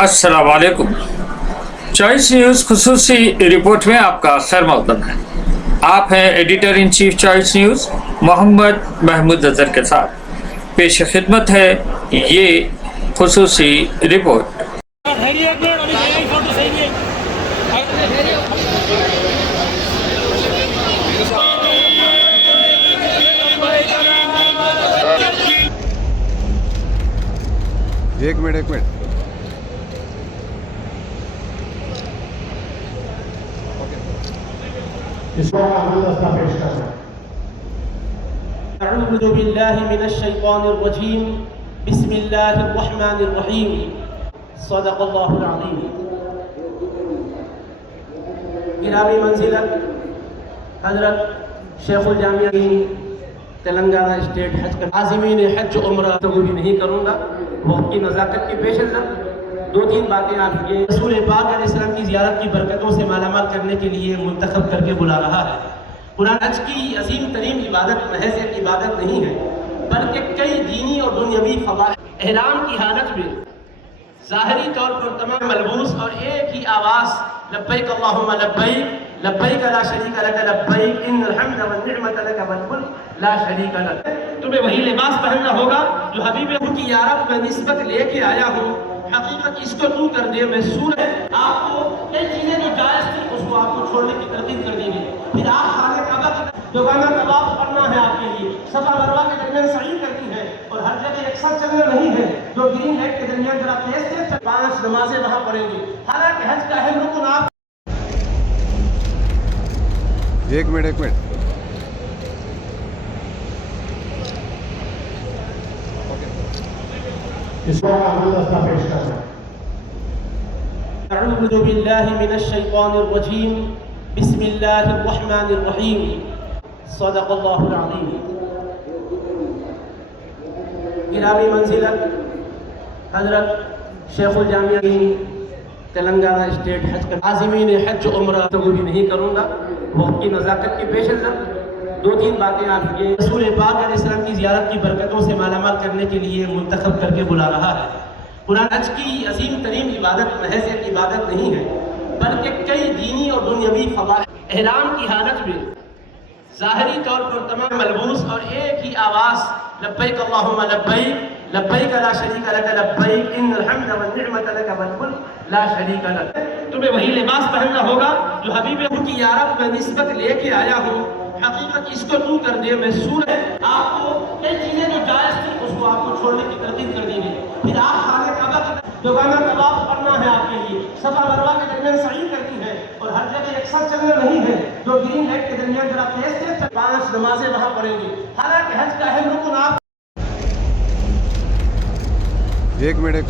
अस्सलाम वालेकुम। Choice news खुसूसी report में आपका खैर मकदम है। आप हैं editor in chief choice news Mohammad Mahmood Azhar के साथ। पेश खिदमत है ये खुसूसी रिपोर्ट। एक मिनट इसको अमल दस्ता पेश करना है। अऊज़ु बिल्लाहि मिनश शैतानिर रजीम बिस्मिल्लाहिर रहमानिर रहीम सदक़ल्लाहुल अज़ीम। गिरामी मंजिलत हज़रत शेखुल जामिया तेलंगाना स्टेट हज का आज़मीन हज उम्रा तो भी नहीं करूँगा। वक्त की नज़ाकत की पेश नज़र दो तीन बातें आप ये रसूल पाक अलैहिस्सलाम की ज़ियारत की बरकतों से मालामाल करने के लिए मुंतखब करके बुला रहा है। कुरान हज की अजीम तरीन इबादत महज एक इबादत नहीं है, बल्कि कई दीनी और दुनियावी फ़वाइद। एहराम की हालत में ज़ाहिरी तौर पर तमाम मलबूस और एक ही आवाज़ लब्बैक अल्लाहुम्मा लब्बैक लब्बैक ला शरीका लक लब्बैक इन्नल हम्द वन निअमत लक वल मुल्क ला शरीका लक। तुम्हें वही लिबास पहनना होगा जो हबीब की यारब में निस्बत लेके आया हूँ। हकीकत इसको तू कर दे मैं सूर है। आपको कई चीजें जो जायज थी उसको आपको छोड़ने की तरकीब कर दी गई। फिर आप खाने काबा दोबारा तवाफ करना है आपके लिए, सफा मरवा के दरमियान सही करनी है और हर जगह एक साथ चलना नहीं है। जो ग्रीन लाइट के दरमियान जरा तेज 5 नमाजें वहां पढ़ेंगे। हालांकि हज का अहम रुकन आप एक मिनट इसको अमल दस्ता पेश करना है। अऊज़ु बिल्लाहि मिनश शैतानिर रजीम बिस्मिल्लाहिर रहमानिर रहीम सदक़ल्लाहुल अज़ीम। गिरामी मंजिलत हज़रत शेखुल जामिया तेलंगाना स्टेट हज का आज़मीन हज उम्रा तो भी नहीं करूँगा। वक्त की नज़ाकत की पेश नज़र दो तीन बातें आप ये रसूल पाक अलैहिस्सलाम की ज़ियारत की बरकतों से मालामाल करने के लिए मुंतखब करके बुला रहा है। कुरान हज की अजीम तरीन इबादत महज एक इबादत नहीं है, बल्कि कई दीनी और दुनियावी फ़वाइद। एहराम की हालत में ज़ाहिरी तौर पर तमाम मलबूस और एक ही आवाज़ लब्बैक अल्लाहुम्मा लब्बैक लब्बैक ला शरीका लक लब्बैक इन्नल हम्द वन निअमत लक वल मुल्क ला शरीका लक। तुम्हें वही लिबास पहनना होगा जो हबीब की यारब में निस्बत लेके आया हूँ। हकीकत इसको तू कर दे मैं सूर है। आपको कई चीजें जो जायज थी उसको आपको छोड़ने की तरकीब कर दी गई। फिर आप खाने काबा दोबारा तवाफ करना है आपके लिए, सफा मरवा के दरमियान सही करनी है और हर जगह एक साथ चलना नहीं है। जो ग्रीन लाइट के दरमियान जरा तेज 5 नमाजें वहां पढ़ेंगे। हालांकि हज का अहम रुकन आप एक मिनट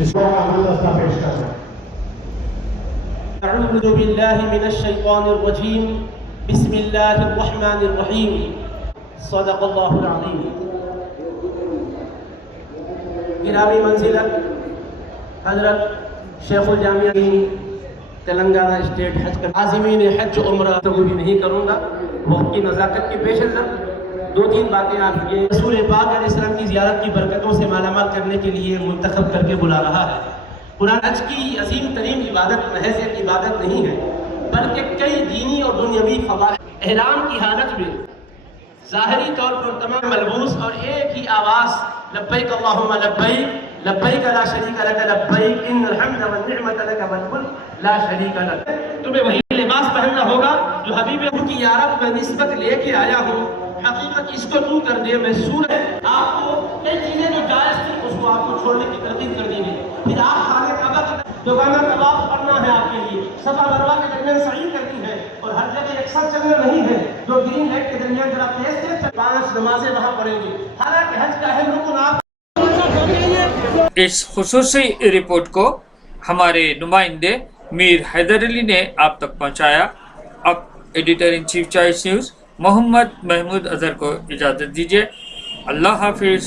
इसको अमल दस्ता पेश करना है। अऊज़ु बिल्लाहि मिनश शैतानिर रजीम बिस्मिल्लाहिर रहमानिर रहीम सदक़ल्लाहुल अज़ीम। गिरामी मंजिलत हज़रत शेखुल जामिया तेलंगाना स्टेट हज का आज़मीन हज उम्रा तो भी नहीं करूँगा। वक्त की नज़ाकत की पेश नज़र दो तीन बातें आप ये रसूल पाक अलैहिस्सलाम की ज़ियारत की बरकतों से मालामाल करने के लिए मुंतखब करके बुला रहा है। कुरान हज की अजीम तरीन इबादत महज एक इबादत नहीं है, बल्कि कई दीनी और दुनियावी फ़वाइद। एहराम की हालत में ज़ाहिरी तौर पर तमाम मलबूस और एक ही आवाज़ लब्बैक अल्लाहुम्मा लब्बैक लब्बैक ला शरीका लक लब्बैक इन्नल हम्द वन निअमत लक वल मुल्क ला शरीका लक। तुम्हें वही लिबास पहनना होगा जो हबीब की यारब में निस्बत लेके आया हूँ। हकीकत इसको तू कर दे मैं सूर है। आपको कई चीजें जो जायज थी उसको आपको छोड़ने की तरकीब कर दी गई। फिर आप खाने काबा दोबारा तवाफ करना है आपके लिए, सफा मरवा के दरमियान सही करनी है और हर जगह एक साथ चलना नहीं है। जो ग्रीन लाइट के दरमियान जरा तेज 5 नमाजें वहां पढ़ेंगे। हालांकि हज का अहम रुकन आप इस खुसूसी रिपोर्ट को हमारे नुमाइंदे मीर हैदर अली ने आप तक पहुंचाया। अब editor in chief choice news Mohammad Mahmood Azhar को इजाज़त दीजिए। अल्लाह हाफिज़।